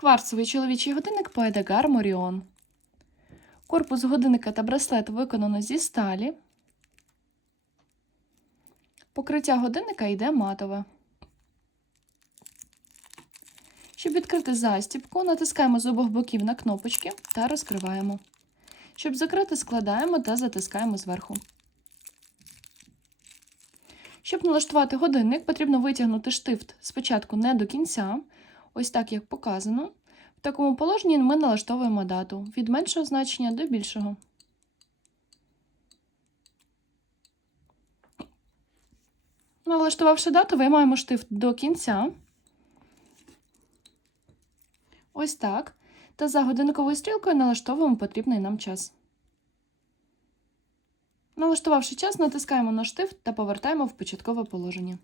Кварцевий чоловічий годинник Поедегар Моріон. Корпус годинника та браслет виконано зі сталі. Покриття годинника йде матове. Щоб відкрити застібку, натискаємо з обох боків на кнопочки та розкриваємо. Щоб закрити, складаємо та затискаємо зверху. Щоб налаштувати годинник, потрібно витягнути штифт спочатку не до кінця, ось так як показано. В такому положенні ми налаштовуємо дату від меншого значення до більшого. Налаштувавши дату, виймаємо штифт до кінця. Ось так. Та за годинниковою стрілкою налаштовуємо потрібний нам час. Налаштувавши час, натискаємо на штифт та повертаємо в початкове положення.